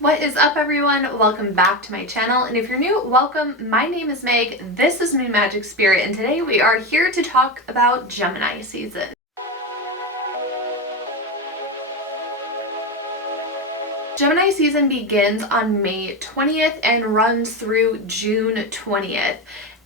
What is up, everyone? Welcome back to my channel, and if you're new, welcome. My name is Meg, this is my Magic Spirit, and today we are here to talk about Gemini season. Gemini season begins on May 20th and runs through June 20th.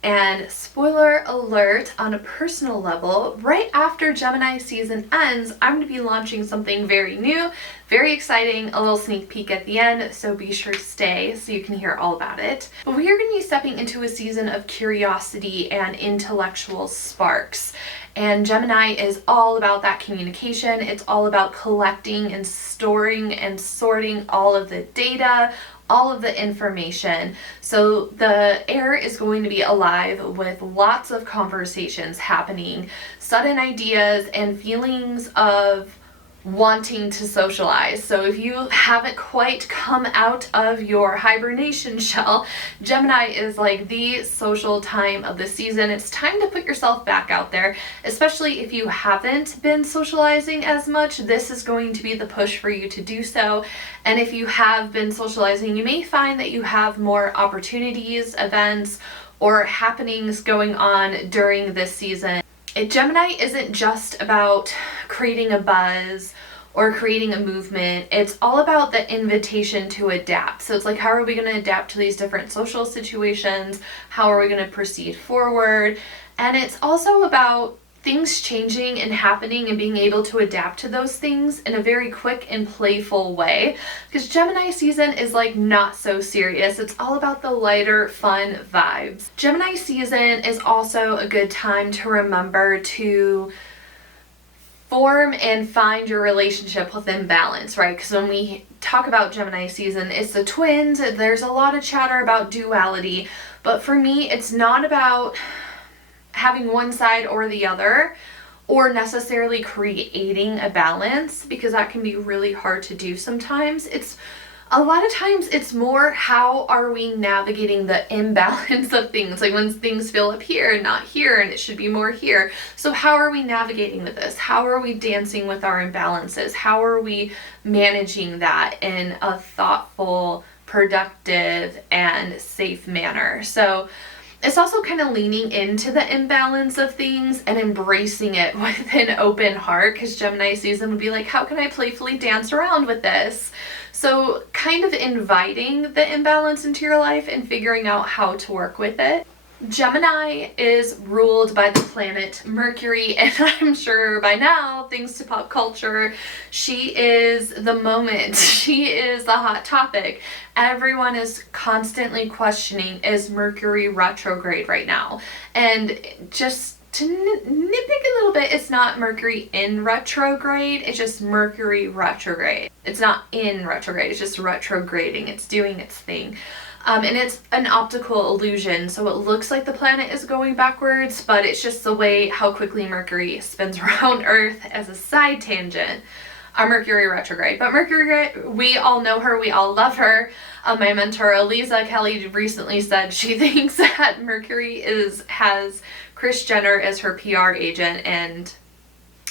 And spoiler alert, on a personal level, right after Gemini season ends, I'm going to be launching something very new, very exciting, a little sneak peek at the end, so be sure to stay so you can hear all about it. But we are going to be stepping into a season of curiosity and intellectual sparks. And Gemini is all about that communication. It's all about collecting and storing and sorting all of the data, all of the information. So the air is going to be alive with lots of conversations happening, sudden ideas, and feelings of wanting to socialize. So if you haven't quite come out of your hibernation shell, Gemini is like the social time of the season. It's time to put yourself back out there, especially if you haven't been socializing as much. This is going to be the push for you to do so. And if you have been socializing, you may find that you have more opportunities, events, or happenings going on during this season. Gemini isn't just about creating a buzz or creating a movement. It's all about the invitation to adapt. So it's like, how are we going to adapt to these different social situations? How are we going to proceed forward? And it's also about things changing and happening and being able to adapt to those things in a very quick and playful way. Because Gemini season is like not so serious. It's all about the lighter, fun vibes. Gemini season is also a good time to remember to form and find your relationship within balance, right? Because when we talk about Gemini season, it's the twins. There's a lot of chatter about duality, but for me, it's not about having one side or the other, or necessarily creating a balance, because that can be really hard to do sometimes. A lot of times it's more, how are we navigating the imbalance of things? Like when things feel up here and not here, and it should be more here. So how are we navigating with this? How are we dancing with our imbalances? How are we managing that in a thoughtful, productive, and safe manner? So it's also kind of leaning into the imbalance of things and embracing it with an open heart, because Gemini season would be like, how can I playfully dance around with this? So kind of inviting the imbalance into your life and figuring out how to work with it. Gemini is ruled by the planet Mercury, and I'm sure by now, thanks to pop culture, she is the moment. She is the hot topic. Everyone is constantly questioning, is Mercury retrograde right now? And just to nitpick a little bit, it's not Mercury in retrograde, it's just Mercury retrograde. It's not in retrograde, it's just retrograding. It's doing its thing. And it's an optical illusion, so it looks like the planet is going backwards, but it's just the way how quickly Mercury spins around Earth. As a side tangent, Mercury retrograde. But Mercury, we all know her, we all love her. My mentor, Eliza Kelly, recently said she thinks that Mercury has Kris Jenner as her PR agent, and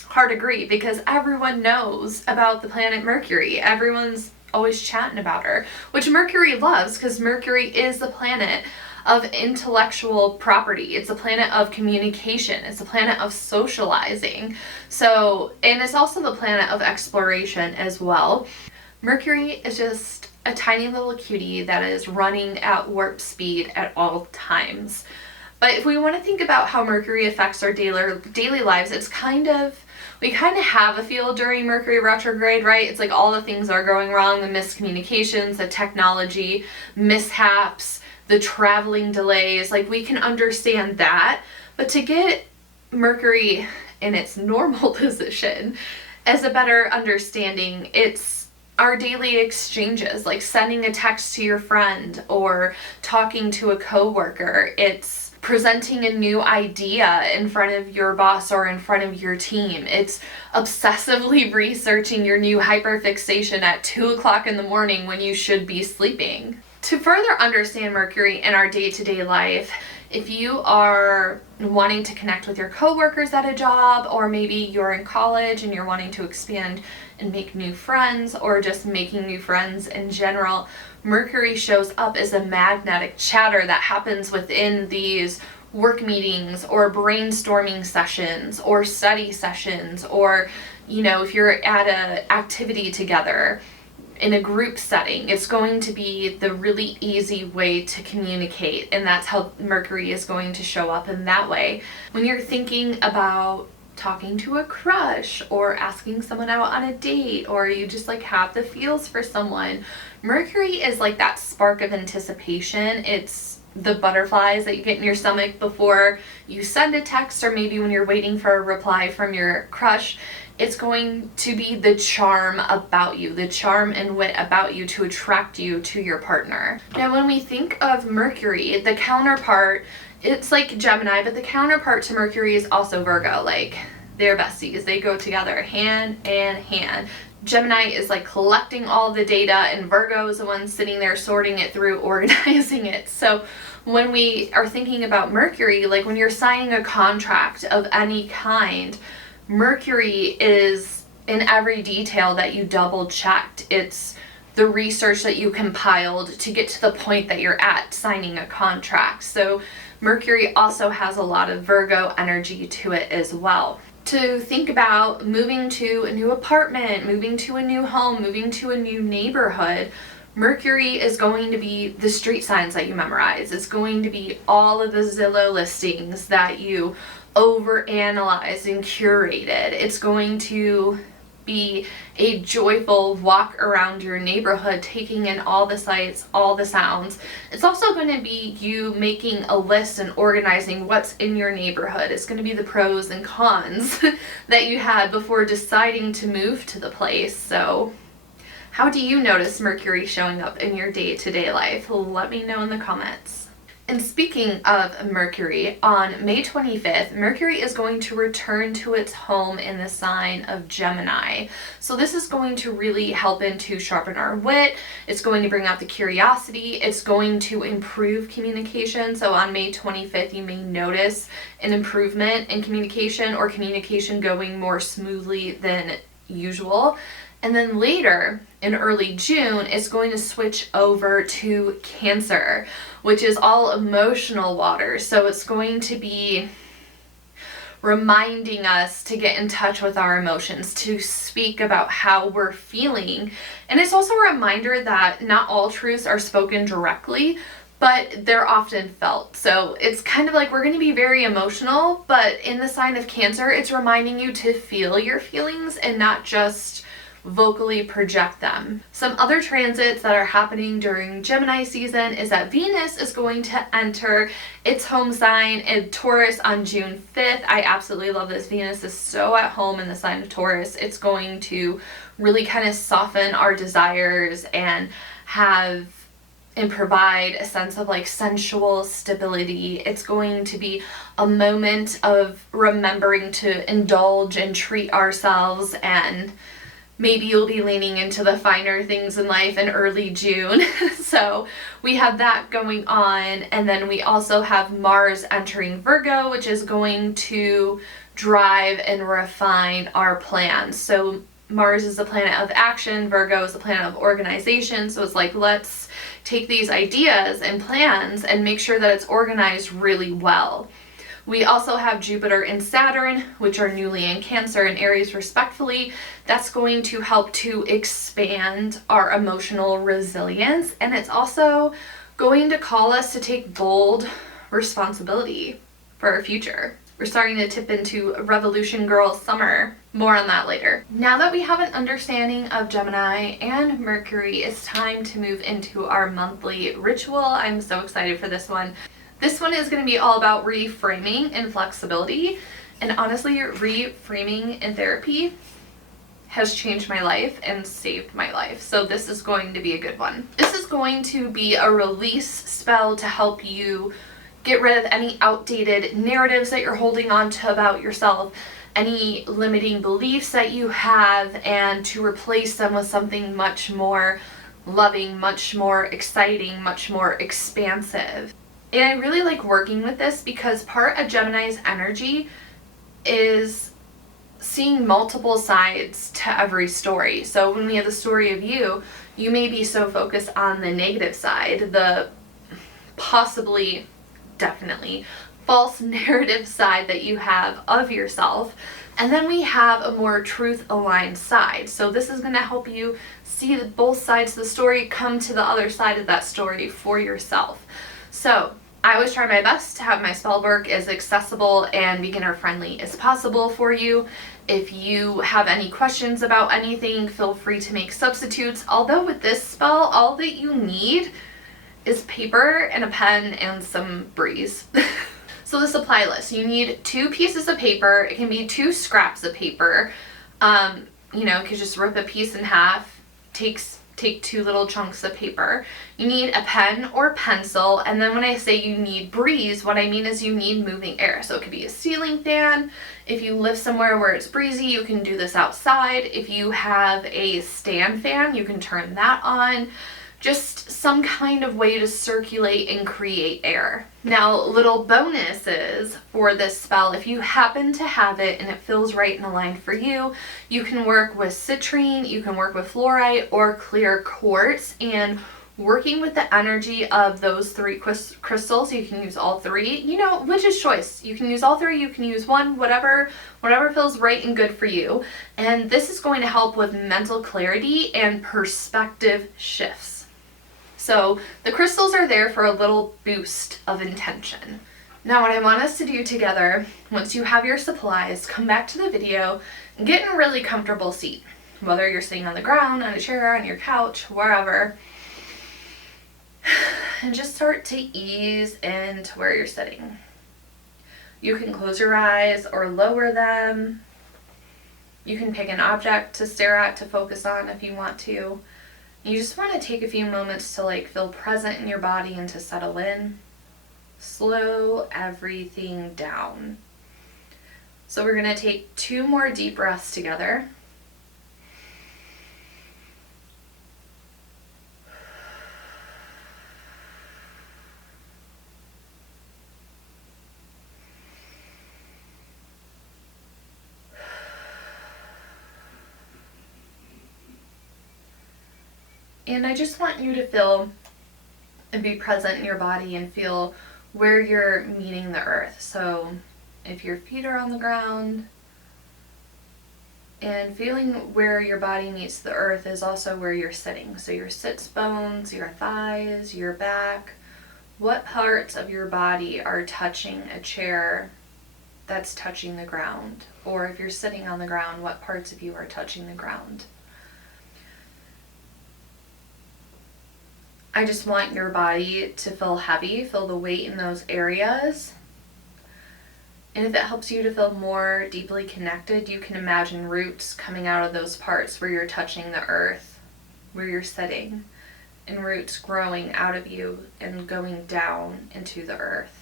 hard agree, because everyone knows about the planet Mercury. Everyone's always chatting about her, which Mercury loves, because Mercury is the planet of intellectual property. It's a planet of communication. It's a planet of socializing. So, and it's also the planet of exploration as well. Mercury is just a tiny little cutie that is running at warp speed at all times. But if we want to think about how Mercury affects our daily lives, we kind of have a feel during Mercury retrograde, right? It's like all the things are going wrong, the miscommunications, the technology mishaps, the traveling delays. Like, we can understand that. But to get Mercury in its normal position as a better understanding, it's our daily exchanges, like sending a text to your friend or talking to a coworker. It's presenting a new idea in front of your boss or in front of your team. It's obsessively researching your new hyperfixation at 2 o'clock in the morning when you should be sleeping. To further understand Mercury in our day-to-day life, if you are wanting to connect with your coworkers at a job, or maybe you're in college and you're wanting to expand and make new friends, or just making new friends in general, Mercury shows up as a magnetic chatter that happens within these work meetings or brainstorming sessions or study sessions, or if you're at an activity together in a group setting. It's going to be the really easy way to communicate, and that's how Mercury is going to show up in that way. When you're thinking about talking to a crush or asking someone out on a date, or you just have the feels for someone, Mercury is like that spark of anticipation. It's the butterflies that you get in your stomach before you send a text, or maybe when you're waiting for a reply from your crush. It's going to be the charm about you, the charm and wit about you to attract you to your partner. Now, when we think of Mercury, the counterpart, it's like Gemini, but the counterpart to Mercury is also Virgo. They're besties. They go together hand in hand. Gemini is collecting all the data, and Virgo is the one sitting there sorting it through, organizing it. So when we are thinking about Mercury, when you're signing a contract of any kind, Mercury is in every detail that you double checked. It's the research that you compiled to get to the point that you're at signing a contract. So Mercury also has a lot of Virgo energy to it as well. To think about moving to a new apartment, moving to a new home, moving to a new neighborhood, Mercury is going to be the street signs that you memorize. It's going to be all of the Zillow listings that you overanalyzed and curated. It's going to be a joyful walk around your neighborhood, taking in all the sights, all the sounds. It's also going to be you making a list and organizing what's in your neighborhood. It's going to be the pros and cons that you had before deciding to move to the place. So how do you notice Mercury showing up in your day-to-day life? Let me know in the comments. And speaking of Mercury, on May 25th, Mercury is going to return to its home in the sign of Gemini. So this is going to really help to sharpen our wit. It's going to bring out the curiosity. It's going to improve communication. So on May 25th, you may notice an improvement in communication, or communication going more smoothly than usual. And then later, in early June, it's going to switch over to Cancer, which is all emotional water. So it's going to be reminding us to get in touch with our emotions, to speak about how we're feeling. And it's also a reminder that not all truths are spoken directly, but they're often felt. So it's kind of we're going to be very emotional, but in the sign of Cancer, it's reminding you to feel your feelings and not just vocally project them. Some other transits that are happening during Gemini season is that Venus is going to enter its home sign in Taurus on June 5th. I absolutely love this. Venus is so at home in the sign of Taurus. It's going to really kind of soften our desires and provide a sense of sensual stability. It's going to be a moment of remembering to indulge and treat ourselves, and maybe you'll be leaning into the finer things in life in early June. So we have that going on. And then we also have Mars entering Virgo, which is going to drive and refine our plans. So Mars is the planet of action, Virgo is the planet of organization. So it's let's take these ideas and plans and make sure that it's organized really well. We also have Jupiter and Saturn, which are newly in Cancer and Aries respectively. That's going to help to expand our emotional resilience, and it's also going to call us to take bold responsibility for our future. We're starting to tip into Revolution Girl summer. More on that later. Now that we have an understanding of Gemini and Mercury, it's time to move into our monthly ritual. I'm so excited for this one. This one is going to be all about reframing and flexibility. And honestly, reframing in therapy has changed my life and saved my life. So this is going to be a good one. This is going to be a release spell to help you get rid of any outdated narratives that you're holding on to about yourself, any limiting beliefs that you have, and to replace them with something much more loving, much more exciting, much more expansive. And I really like working with this because part of Gemini's energy is seeing multiple sides to every story. So when we have the story of you, you may be so focused on the negative side, the possibly, definitely false narrative side that you have of yourself. And then we have a more truth-aligned side. So this is going to help you see both sides of the story, come to the other side of that story for yourself. So I always try my best to have my spell work as accessible and beginner-friendly as possible for you. If you have any questions about anything, feel free to make substitutes. Although with this spell, all that you need is paper and a pen and some breeze. So the supply list, you need 2 pieces of paper. It can be 2 scraps of paper. You know, you could just rip a piece in half, take 2 little chunks of paper. You need a pen or pencil, and then when I say you need breeze, what I mean is you need moving air. So it could be a ceiling fan. If you live somewhere where it's breezy, you can do this outside. If you have a stand fan, you can turn that on. Just some kind of way to circulate and create air. Now, little bonuses for this spell, if you happen to have it and it feels right and aligned for you, you can work with citrine, you can work with fluorite or clear quartz, and working with the energy of those 3 crystals, you can use all 3, you know, which is choice. You can use all 3, you can use one, whatever feels right and good for you. And this is going to help with mental clarity and perspective shifts. So the crystals are there for a little boost of intention. Now what I want us to do together, once you have your supplies, come back to the video and get in a really comfortable seat. Whether you're sitting on the ground, on a chair, on your couch, wherever. And just start to ease into where you're sitting. You can close your eyes or lower them. You can pick an object to stare at, to focus on if you want to. You just want to take a few moments to feel present in your body and to settle in. Slow everything down. So we're going to take 2 more deep breaths together. And I just want you to feel and be present in your body and feel where you're meeting the earth. So if your feet are on the ground, and feeling where your body meets the earth is also where you're sitting. So your sits bones, your thighs, your back, what parts of your body are touching a chair that's touching the ground? Or if you're sitting on the ground, what parts of you are touching the ground? I just want your body to feel heavy, feel the weight in those areas. And if it helps you to feel more deeply connected, you can imagine roots coming out of those parts where you're touching the earth, where you're sitting, and roots growing out of you and going down into the earth.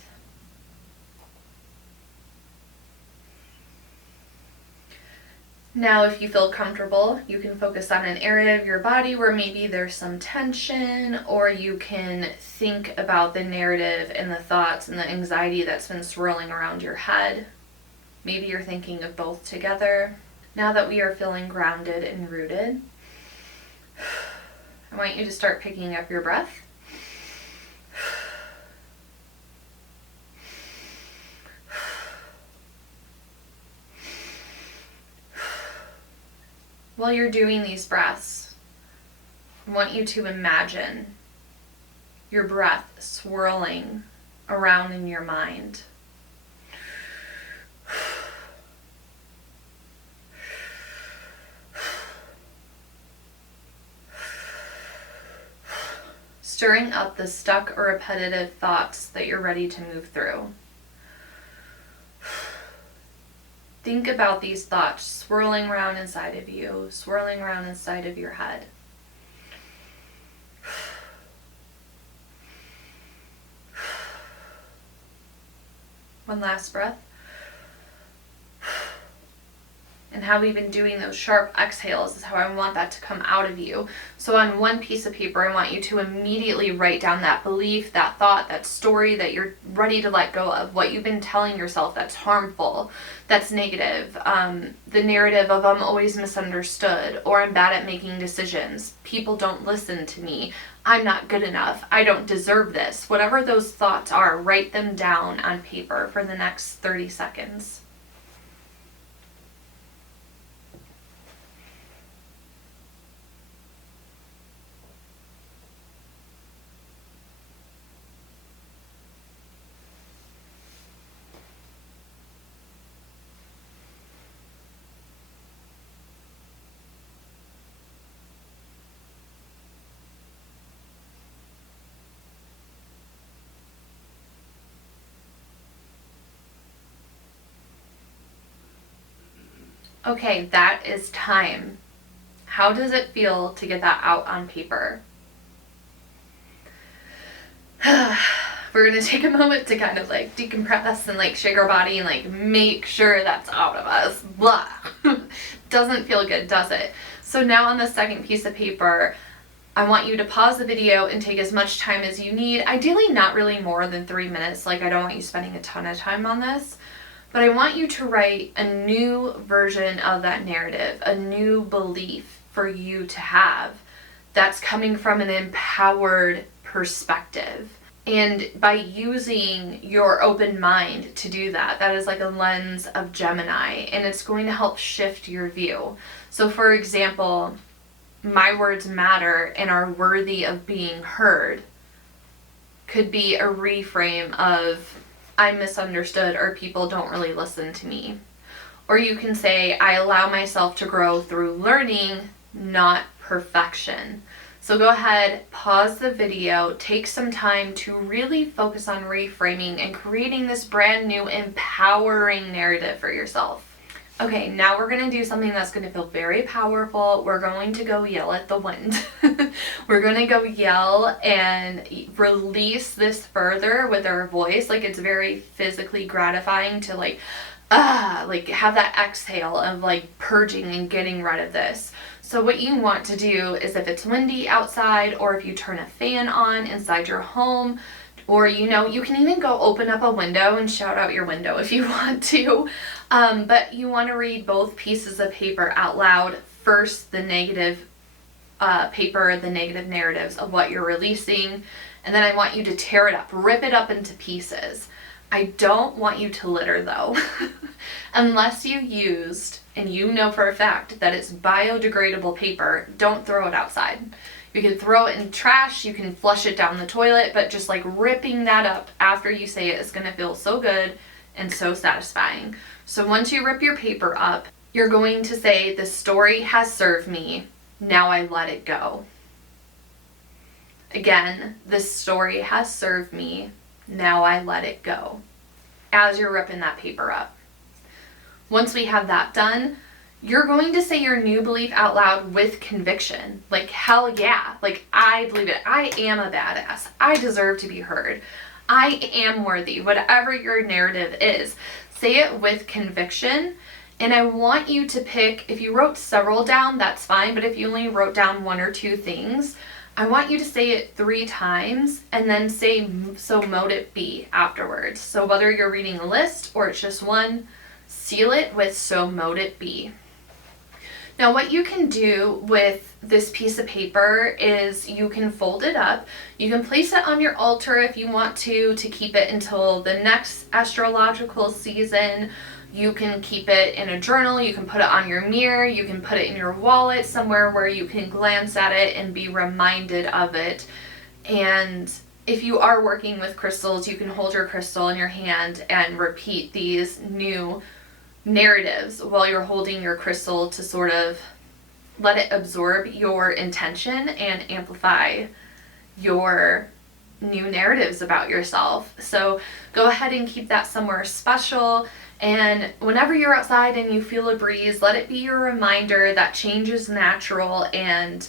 Now, if you feel comfortable, you can focus on an area of your body where maybe there's some tension, or you can think about the narrative and the thoughts and the anxiety that's been swirling around your head. Maybe you're thinking of both together. Now that we are feeling grounded and rooted, I want you to start picking up your breath. While you're doing these breaths, I want you to imagine your breath swirling around in your mind. Stirring up the stuck or repetitive thoughts that you're ready to move through. Think about these thoughts swirling around inside of you, swirling around inside of your head. One last breath. And how we've been doing those sharp exhales is how I want that to come out of you. So on one piece of paper, I want you to immediately write down that belief, that thought, that story that you're ready to let go of, what you've been telling yourself that's harmful, that's negative, the narrative of I'm always misunderstood, or I'm bad at making decisions, people don't listen to me, I'm not good enough, I don't deserve this. Whatever those thoughts are, write them down on paper for the next 30 seconds. Okay, that is time. How does it feel to get that out on paper? We're going to take a moment to kind of like decompress and like shake our body and like make sure that's out of us. Blah. Doesn't feel good, does it? So now on the second piece of paper, I want you to pause the video and take as much time as you need. Ideally not really more than 3 minutes. Like I don't want you spending a ton of time on this. But I want you to write a new version of that narrative, a new belief for you to have that's coming from an empowered perspective. And by using your open mind to do that, that is like a lens of Gemini, and it's going to help shift your view. So for example, my words matter and are worthy of being heard could be a reframe of I'm misunderstood or people don't really listen to me. Or you can say, I allow myself to grow through learning, not perfection. So go ahead, pause the video, take some time to really focus on reframing and creating this brand new empowering narrative for yourself. Okay, now we're going to do something that's going to feel very powerful. We're going to go yell at the wind. We're going to go yell and release this further with our voice. Like it's very physically gratifying to like have that exhale of like purging and getting rid of this. So what you want to do is if it's windy outside or if you turn a fan on inside your home, or, you know, you can even go open up a window and shout out your window if you want to. But you want to read both pieces of paper out loud. First, the negative paper, the negative narratives of what you're releasing. And then I want you to tear it up, rip it up into pieces. I don't want you to litter though. Unless you used, and you know for a fact that it's biodegradable paper, don't throw it outside. You can throw it in trash, you can flush it down the toilet, but just like ripping that up after you say it is going to feel so good and so satisfying. So once you rip your paper up, you're going to say, the story has served me, now I let it go. Again, this story has served me, now I let it go. As you're ripping that paper up. Once we have that done, you're going to say your new belief out loud with conviction. Like, hell yeah. Like, I believe it. I am a badass. I deserve to be heard. I am worthy. Whatever your narrative is, say it with conviction. And I want you to pick, if you wrote several down, that's fine. But if you only wrote down 1 or 2 things, I want you to say it 3 times and then say, so mote it be afterwards. So whether you're reading a list or it's just one, seal it with so mote it be. Now what you can do with this piece of paper is you can fold it up. You can place it on your altar if you want to keep it until the next astrological season. You can keep it in a journal. You can put it on your mirror. You can put it in your wallet somewhere where you can glance at it and be reminded of it. And if you are working with crystals, you can hold your crystal in your hand and repeat these new narratives while you're holding your crystal to sort of let it absorb your intention and amplify your new narratives about yourself. So go ahead and keep that somewhere special, and whenever you're outside and you feel a breeze, let it be your reminder that change is natural and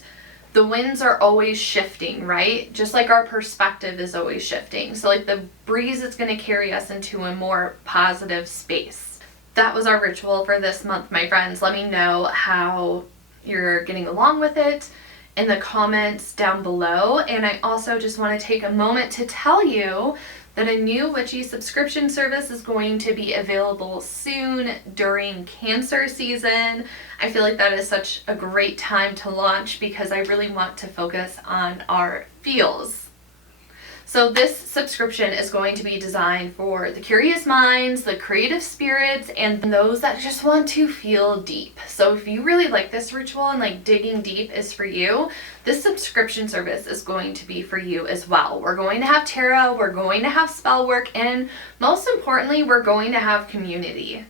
the winds are always shifting, right? Just like our perspective is always shifting. So like the breeze is going to carry us into a more positive space. that was our ritual for this month, my friends. Let me know how you're getting along with it in the comments down below. And I also just want to take a moment to tell you that a new witchy subscription service is going to be available soon during Cancer season. I feel like that is such a great time to launch because I really want to focus on our feels. So this subscription is going to be designed for the curious minds, the creative spirits, and those that just want to feel deep. So if you really like this ritual and like digging deep is for you, this subscription service is going to be for you as well. We're going to have tarot, we're going to have spell work, and most importantly, we're going to have community.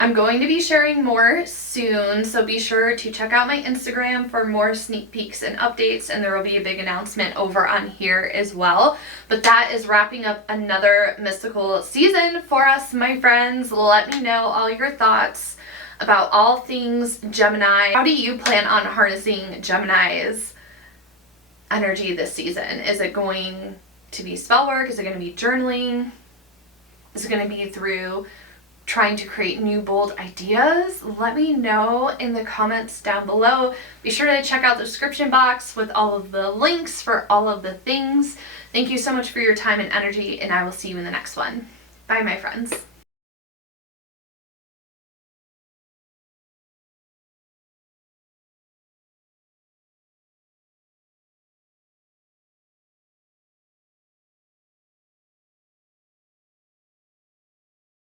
I'm going to be sharing more soon, so be sure to check out my Instagram for more sneak peeks and updates, and there will be a big announcement over on here as well. But that is wrapping up another mystical season for us, my friends. Let me know all your thoughts about all things Gemini. How do you plan on harnessing Gemini's energy this season? Is it going to be spell work? Is it going to be journaling? Is it going to be through trying to create new bold ideas? Let me know in the comments down below. Be sure to check out the description box with all of the links for all of the things. Thank you so much for your time and energy, and I will see you in the next one. Bye, my friends.